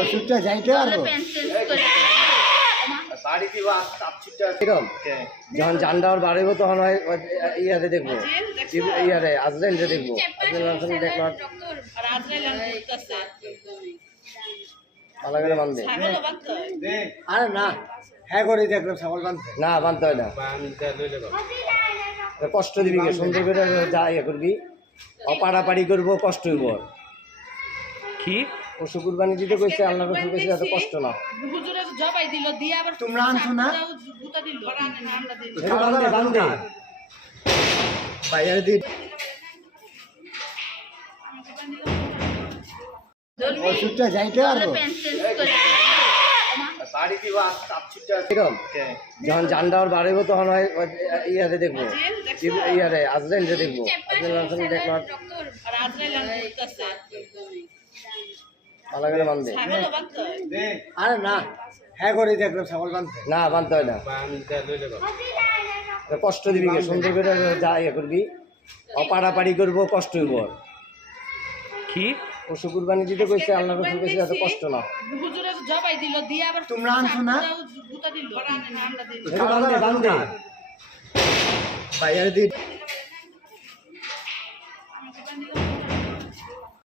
ওষুধটা যাইতে পারবো যখন জানডাওয়ার বাড়িব তখন হয় ইয়ারে দেখবো ইয়ারে আজরাইলরে দেখবো দেখবো ভালো করে বান্ধে আরে না হ্যাঁ করে দেখলাম ছাগল বাঁধতে না বানতে হয় না কষ্ট দিবি কে সুন্দর করে যা ইয়ে করবি পাড়াপাড়ি করবো কষ্ট হইব কি পশু কুরবানি দিতে কইছে আল্লাহ রসুল কইছে এত কষ্ট না তোমরা আনছো না বান্ধে বান্ধে বাইরে দি ওষুধটা যাইতে পারবো যখন জানডাওয়ার বাড়িব তখন হয় ইয়ারে দেখবো ইয়ারে আজরাইলরে দেখবো দেখবো ভালো করে বান্ধে আরে না হ্যাঁ করে দেখলাম ছাগল বাঁধতে না বানতে হয় না কষ্ট দিবি কে সুন্দর করে যা ইয়ে করবি পাড়াপাড়ি করবো কষ্ট হইব কি পশু কুরবানি দিতে কইছে আল্লাহ রসুল কইছে এত কষ্ট না তোমরা আনছো না বান্ধে বাইরে দি